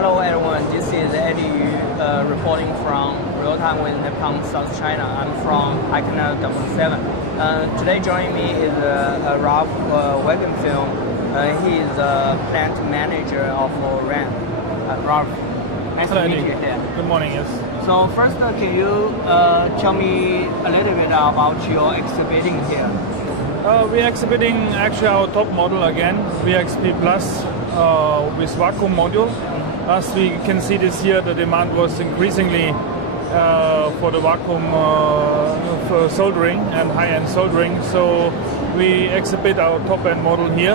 Hello everyone, this is Eddie reporting from real-time with Nippon, South China. I'm from Icon Dongguan 7. Today joining me is Ralf Wagenfuehr. He is the plant manager of Rehm. Ralf, nice to meet you here. Good morning, yes. So first, can you tell me a little bit about your exhibiting here? We're exhibiting actually our top model again, VXP Plus with vacuum module. As we can see this year, the demand was increasingly for the vacuum for soldering and high-end soldering. So we exhibit our top-end model here.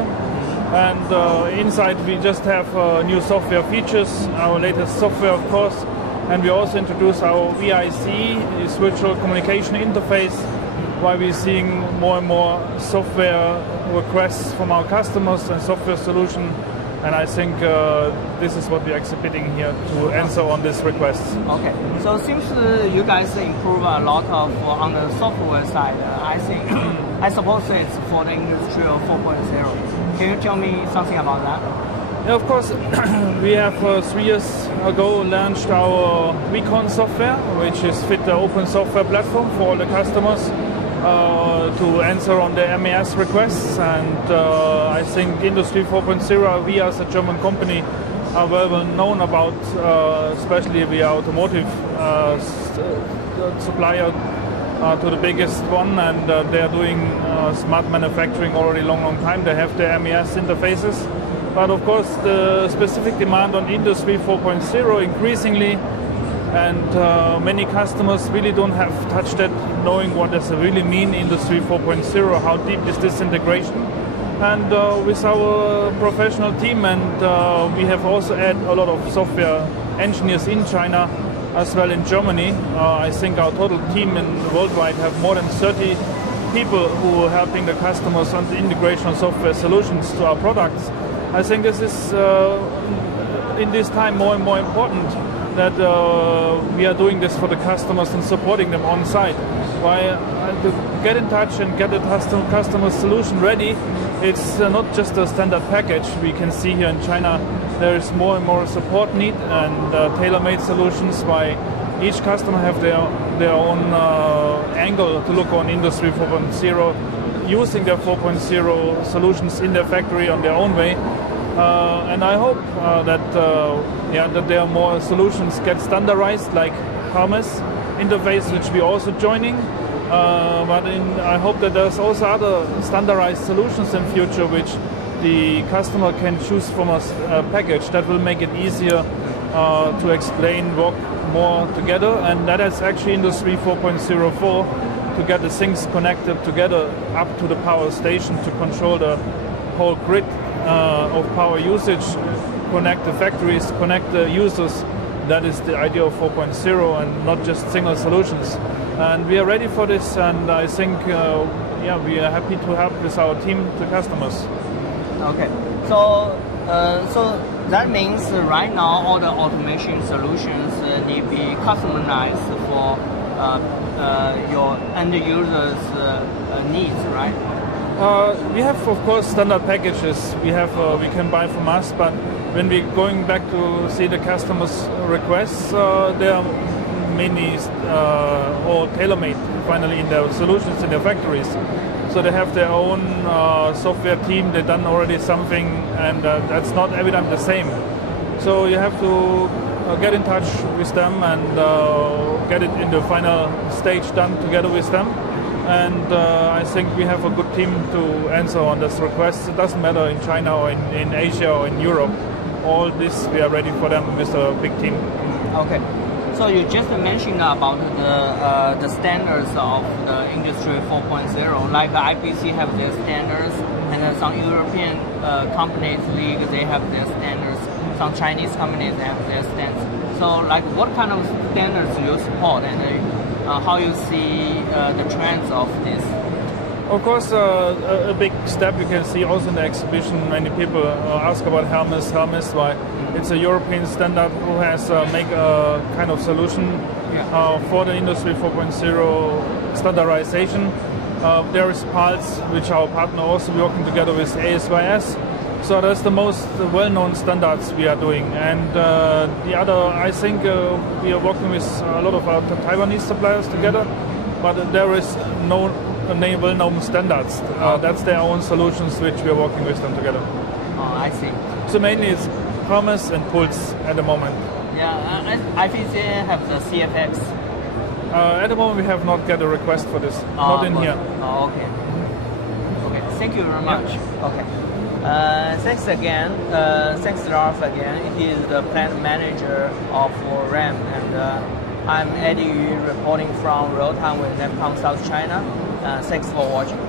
And inside we just have new software features, our latest software of course, and we also introduce our VIC, this virtual communication interface, while we're seeing more and more software requests from our customers and software solution. And I think this is what we're exhibiting here to answer on these requests. Okay, so since you guys improve a lot of on the software side, I think I suppose it's for the industry of 4.0. Can you tell me something about that? Yeah, of course. We have 3 years ago launched our Recon software, which is fit the open software platform for all the customers to answer on the MES requests. And I think Industry 4.0, we as a German company are well known about, especially we are automotive supplier to the biggest one, and they are doing smart manufacturing already long time. They have the MES interfaces. But of course, the specific demand on Industry 4.0 increasingly, and many customers really don't have touched that, knowing what does it really mean, Industry 4.0, how deep is this integration. And with our professional team, and we have also added a lot of software engineers in China, as well in Germany. I think our total team worldwide have more than 30 people who are helping the customers on the integration of software solutions to our products. I think this is, in this time, more and more important that we are doing this for the customers and supporting them on site. Why to get in touch and get the customer solution ready, it's not just a standard package. We can see here in China there is more and more support need and tailor-made solutions, why each customer have their own angle to look on Industry 4.0, using their 4.0 solutions in their factory on their own way. And I hope that there are more solutions get standardized, like Hermes interface, which we're also joining. But I hope that there's also other standardized solutions in future which the customer can choose from a package that will make it easier to explain, work more together. And that is actually Industry 4.04, to get the things connected together up to the power station to control the whole grid of power usage, connect the factories, connect the users. That is the idea of 4.0, and not just single solutions. And we are ready for this, and I think we are happy to help with our team to customers. Okay, so that means right now all the automation solutions need to be customized for your end users' needs, right? We have, of course, standard packages we can buy from us, but when we're going back to see the customers' requests, they are mainly all tailor-made finally in their solutions in their factories. So they have their own software team, they've done already something, and that's not every time the same. So you have to get in touch with them and get it in the final stage done together with them. And I think we have a good team to answer on this request. It doesn't matter in China or in Asia or in Europe. All this we are ready for them with a big team. Okay. So you just mentioned about the standards of the Industry 4.0. Like IPC have their standards, and some European companies league they have their standards. Some Chinese companies have their standards. So like what kind of standards you support, and how you see the trends of this? Of course, a big step you can see also in the exhibition. Many people ask about Hermes. Why? It's a European standard who has make a kind of solution for the Industry 4.0 standardization. There is Pulse, which our partner also working together with ASYS. So that's the most well-known standards we are doing. And the other, I think we are working with a lot of our Taiwanese suppliers together, but there is no well-known standards. That's their own solutions which we are working with them together. Oh, I see. So mainly it's Hermes and Pulse at the moment. Yeah, and IPC have the CFX. At the moment we have not got a request for this, not in here. Oh, okay. Okay, thank you very much. Yeah. Okay. Thanks again. Thanks Ralf again. He is the plant manager of Rehm, and I'm Eddie Yu reporting from Real Time with Nepcom South China. Thanks for watching.